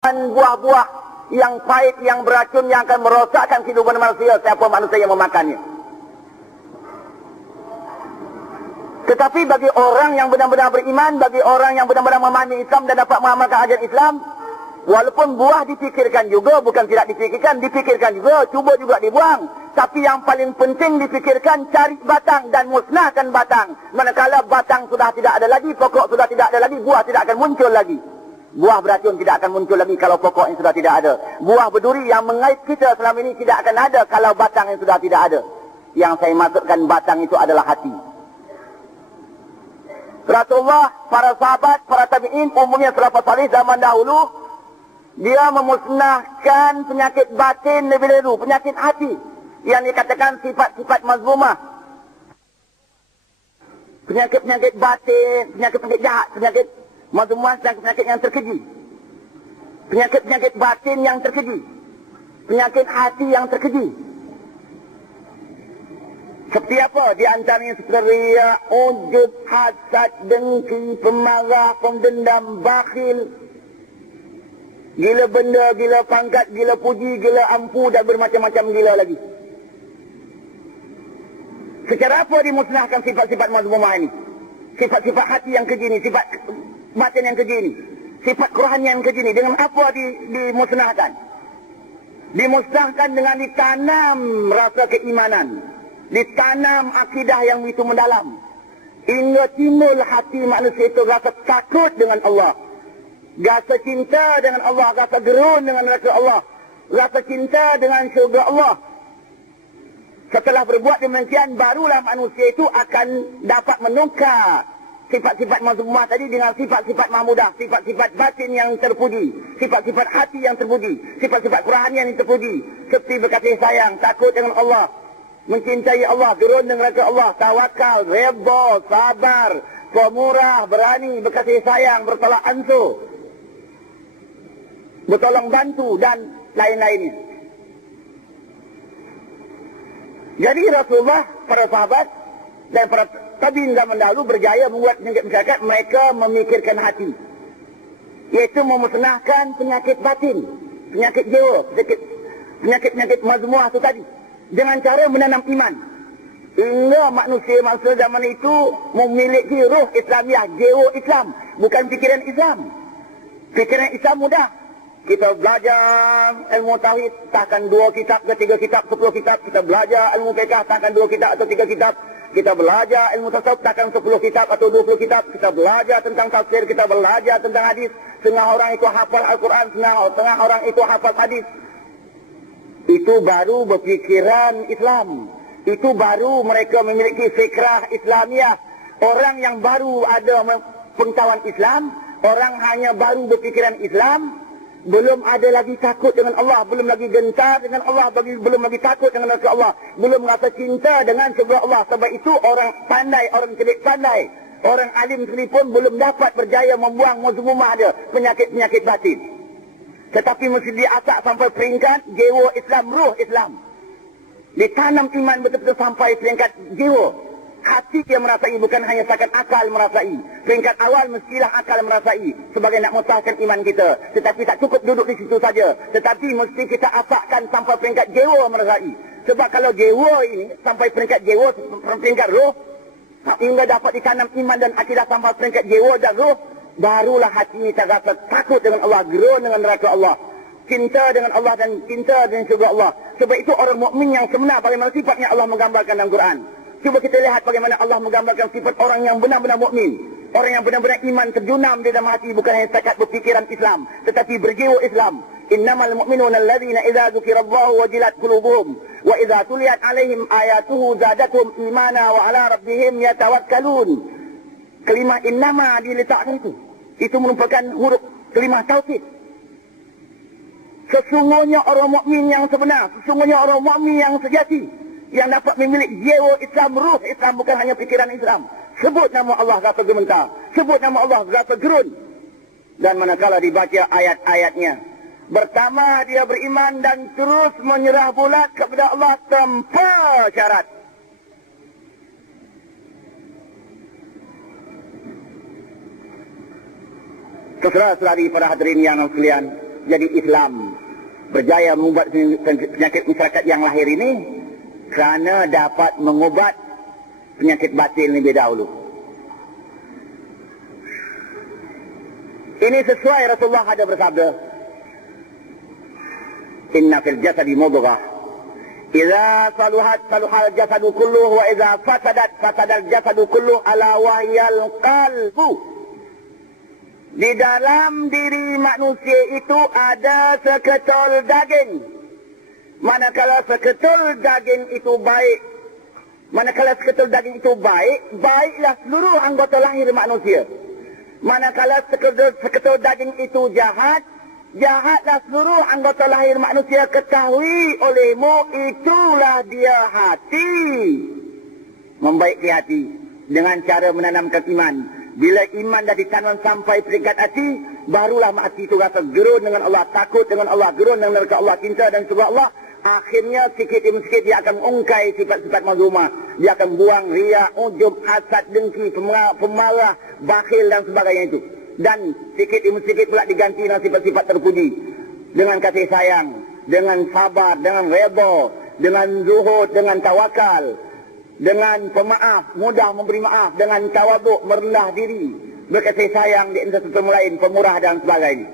buah-buah yang pahit, yang beracun, yang akan merosakkan kehidupan manusia siapa manusia yang memakannya. Tetapi bagi orang yang benar-benar beriman, bagi orang yang benar-benar memahami Islam dan dapat mengamalkan ajaran Islam, walaupun buah dipikirkan juga, bukan tidak dipikirkan juga, cuba juga dibuang. Tapi yang paling penting dipikirkan, cari batang dan musnahkan batang. Manakala batang sudah tidak ada lagi, pokok sudah tidak ada lagi, buah tidak akan muncul lagi. Buah beracun tidak akan muncul lagi kalau pokok yang sudah tidak ada. Buah berduri yang mengait kita selama ini tidak akan ada kalau batang yang sudah tidak ada. Yang saya maksudkan batang itu adalah hati. Rasulullah, para sahabat, para tabi'in, umumnya salafus salih zaman dahulu, dia memusnahkan penyakit batin lebih dahulu, penyakit hati. Yang dikatakan sifat-sifat mazmumah. Penyakit-penyakit batin, penyakit-penyakit jahat, penyakit mazmumah dan penyakit yang terkeji. Penyakit-penyakit batin yang terkeji. Penyakit hati yang terkeji. Seperti apa? Di antaranya seperti riya, ujub, hasad, dengki, pemarah, pendendam, bakhil, gila benda, gila pangkat, gila puji, gila ampu dan bermacam-macam gila lagi. Secara apa dimusnahkan sifat-sifat mazmumah ini? Sifat-sifat hati yang keji ini, sifat batin yang keji ini, sifat kerohanian yang keji ini. Dengan apa dimusnahkan? Dimusnahkan dengan ditanam rasa keimanan, ditanam akidah yang itu mendalam, hingga timbul hati manusia itu rasa takut dengan Allah, rasa cinta dengan Allah, rasa gerun dengan rasa Allah, rasa cinta dengan syurga Allah. Setelah berbuat demikian, barulah manusia itu akan dapat menukar sifat-sifat mazmumah tadi dengan sifat-sifat mahmudah, sifat-sifat batin yang terpuji, sifat-sifat hati yang terpuji, sifat-sifat kerohanian yang terpuji, seperti berkasih sayang, takut dengan Allah, mencintai Allah, gerun dengan rasa Allah, tawakal, redha, sabar, pemurah, berani, berkasih sayang, bertolak ansur, bertolong bantu dan lain-lainnya. Jadi Rasulullah, para sahabat dan para tabi'in zaman dahulu berjaya membuat masyarakat mereka memikirkan hati, yaitu memusnahkan penyakit batin, penyakit jiwa, penyakit mazmumah itu tadi, dengan cara menanam iman. Hingga manusia zaman itu memiliki ruh Islamiah, jiwa Islam, bukan fikiran Islam. Fikiran Islam mudah. Kita belajar ilmu tauhid, takkan 2 kitab ke 3 kitab, 10 kitab. Kita belajar ilmu fiqh, takkan 2 kitab atau 3 kitab. Kita belajar ilmu tasawuf, takkan 10 kitab atau 20 kitab. Kita belajar tentang tafsir, kita belajar tentang hadis. Setengah orang itu hafal Al-Quran, setengah orang itu hafal hadis. Itu baru berfikiran Islam. Itu baru mereka memiliki fikrah Islamiah. Orang yang baru ada pengetahuan Islam, orang hanya baru berfikiran Islam, belum ada lagi takut dengan Allah, belum lagi gentar dengan Allah, belum lagi takut dengan Allah, belum rasa cinta dengan surga Allah. Sebab itu orang pandai, orang cerdik pandai, orang alim sekalipun belum dapat berjaya membuang mazmumah ada, penyakit-penyakit batin. Tetapi mesti diasak sampai peringkat jiwa Islam, ruh Islam. Ditanam iman betul-betul sampai peringkat jiwa. Hati yang merasai, bukan hanya setakat akal merasai. Peringkat awal mestilah akal merasai sebagai nak mutahkan iman kita. Tetapi tak cukup duduk di situ saja. Tetapi mesti kita asakkan sampai peringkat jiwa merasai. Sebab kalau jiwa ini sampai peringkat jiwa, peringkat roh, hingga dapat ditanam iman dan akidah sampai peringkat jiwa dan roh, barulah hati ini terasa takut dengan Allah, gerun dengan neraka Allah, cinta dengan Allah dan cinta dengan syurga Allah. Sebab itu orang mukmin yang sebenar, bagaimana sifatnya Allah menggambarkan dalam Quran. Cuba kita lihat bagaimana Allah menggambarkan sifat orang yang benar-benar mukmin, orang yang benar-benar iman terjunam di dalam hati, bukan hanya setakat berfikiran Islam, tetapi berjiwa Islam. Innamal mu'minuna alladzina idza dzukirallahu wajilat qulubuhum wa idza tuliyat alaihim ayatuhu zadatuhum imana wa ala rabbihim yatawakkalun. Kalimah innama diletakkan itu merupakan huruf kalimah taukid. Sesungguhnya orang mukmin yang sebenar, sesungguhnya orang mukmin yang sejati, yang dapat memiliki jiwa Islam, ruh Islam, bukan hanya fikiran Islam. Sebut nama Allah rasa gementar, sebut nama Allah rasa gerun. Dan manakala dibaca ayat-ayatnya, pertama dia beriman dan terus menyerah bulat kepada Allah tanpa syarat. Saudara-saudari para hadirin yang sekalian, Jadi Islam berjaya mengubat penyakit masyarakat yang lahir ini kerana dapat mengubat penyakit batin lebih dahulu. Ini sesuai Rasulullah ada bersabda, inna fil jasadi mudghah idza saluhat saluhal jasadu kulluh wa idza fasadat fasadal jasadu kulluh ala wahyal qalbu. Di dalam diri manusia itu ada seketul daging. Manakala seketul daging itu baik, manakala seketul daging itu baik, baiklah seluruh anggota lahir manusia. Manakala seketul daging itu jahat, jahatlah seluruh anggota lahir manusia. Ketahui olehmu, itulah dia hati. Membaiki hati dengan cara menanamkan iman. Bila iman dah ditanam sampai peringkat hati, barulah hati itu rasa gerun dengan Allah, takut dengan Allah, gerun dengan neraka Allah, cinta dan surga Allah. Akhirnya sikit demi sikit dia akan ungkai sifat-sifat mazmumah. Dia akan buang riya, ujub, hasad, dengki, pemarah, bakhil dan sebagainya itu. Dan sikit demi sikit pula diganti dengan sifat-sifat terpuji. Dengan kasih sayang, dengan sabar, dengan redha, dengan zuhud, dengan tawakal, dengan pemaaf, mudah memberi maaf, dengan tawaduk, merendah diri, berkasih sayang di antara satu lain, pemurah dan sebagainya.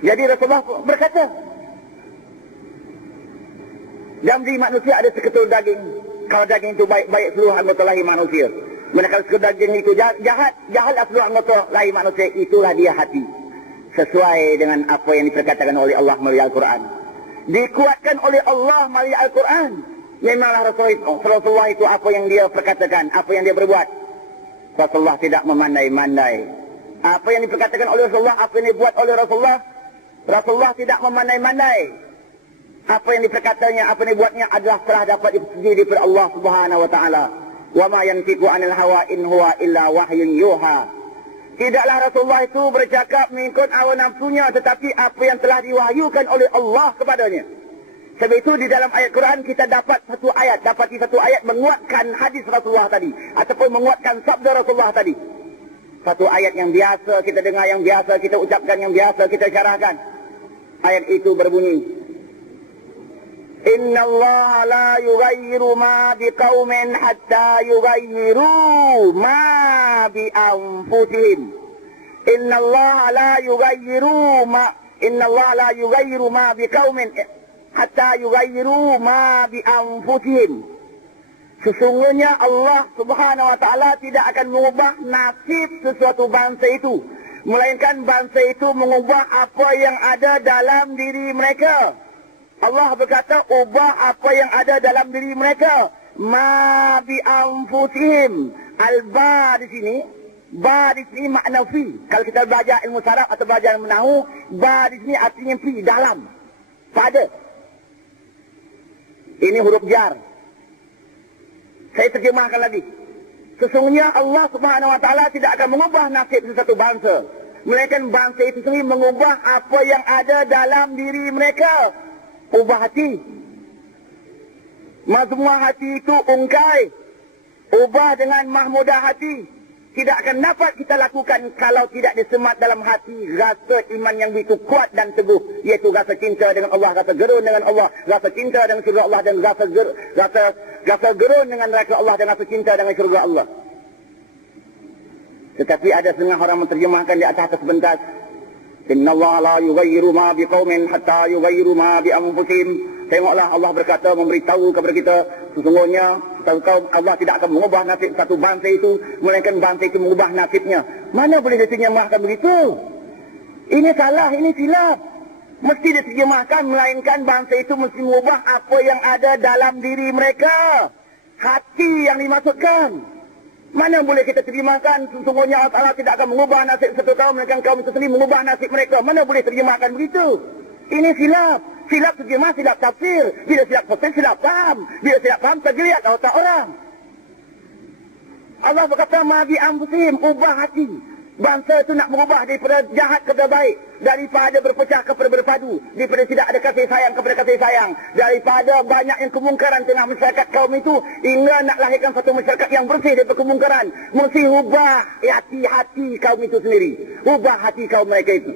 Jadi Rasulullah berkata, dalam diri manusia ada seketul daging. Kalau daging itu baik-baik seluruh anggota lahir manusia. Manakala seketul daging itu jahat, jahatlah seluruh anggota lahir manusia. Itulah dia hati. Sesuai dengan apa yang diperkatakan oleh Allah melalui Al-Quran. Dikuatkan oleh Allah melalui Al-Quran. Memanglah Rasulullah itu apa yang dia perkatakan, apa yang dia berbuat. Rasulullah tidak memandai-mandai. Apa yang diperkatakan oleh Rasulullah, apa yang dibuat oleh Rasulullah, Rasulullah tidak memandai-mandai. Apa yang diperkatanya, apa yang dibuatnya adalah telah dapat disetujui daripada Allah Subhanahu wa taala. Wa ma yantiqu 'anil hawa in huwa illa wahyun yuha. Tidaklah Rasulullah itu bercakap mengikut hawa nafsunya, tetapi apa yang telah diwahyukan oleh Allah kepadanya. Sebab itu di dalam ayat Quran kita dapati satu ayat menguatkan hadis Rasulullah tadi, ataupun menguatkan sabda Rasulullah tadi. Satu ayat yang biasa kita dengar, yang biasa kita ucapkan, yang biasa kita syarahkan. Ayat itu berbunyi, Inna Allah la yughayyiru ma biqaumin hatta yughayyiru ma bi anfusihim. Inna Allah la yughayyiru ma biqaumin hatta yughayyiru ma bi anfusihim. Sesungguhnya Allah Subhanahu wa taala tidak akan mengubah nasib sesuatu bangsa itu, melainkan bangsa itu mengubah apa yang ada dalam diri mereka. Allah berkata, ubah apa yang ada dalam diri mereka. Ma bi anfusihim. Al-ba di sini, ba di sini makna fi. Kalau kita belajar ilmu saraf atau belajar ilmu nahu, ba di sini artinya fi, dalam, pada. Ini huruf jar. Saya terjemahkan lagi. Sesungguhnya Allah Subhanahu wa taala tidak akan mengubah nasib sesuatu bangsa, melainkan bangsa itu sendiri mengubah apa yang ada dalam diri mereka. Ubah hati. Mazmumah hati itu ungkai. Ubah dengan mahmudah hati. Tidak akan dapat kita lakukan kalau tidak disemat dalam hati rasa iman yang begitu kuat dan teguh. Iaitu rasa cinta dengan Allah, rasa gerun dengan Allah, rasa cinta dengan surga Allah, dan rasa gerun dengan neraka Allah, dan rasa cinta dengan surga Allah. Tetapi ada setengah orang menterjemahkan di atas sebentar. Inna Allah la yughayyiru ma biqaumin hatta yughayyiru ma bi anfusihim. Tengoklah, Allah berkata, memberitahu kepada kita, sesungguhnya tahu Allah tidak akan mengubah nasib satu bangsa itu, melainkan bangsa itu mengubah nasibnya. Mana boleh diterjemahkan begitu? Ini salah, ini silap. Mesti diterjemahkan, melainkan bangsa itu mesti mengubah apa yang ada dalam diri mereka. Hati yang dimaksudkan. Mana boleh kita terjemahkan, sesungguhnya Allah tidak akan mengubah nasib satu kaum, melainkan kaum itu sendiri mengubah nasib mereka. Mana boleh terjemahkan begitu? Ini silap. Silap terjemah, silap tafsir. Bila silap tafsir, silap paham. Bila silap paham, tergeliat otak orang. Allah berkata, ma bi anfusihim, ubah hati. Bangsa itu nak berubah daripada jahat kepada baik, daripada berpecah kepada berpadu, daripada tidak ada kasih sayang kepada kasih sayang, daripada banyak yang kemungkaran tengah masyarakat kaum itu, hingga nak lahirkan satu masyarakat yang bersih daripada kemungkaran. Mesti ubah hati-hati kaum itu sendiri, ubah hati kaum mereka itu.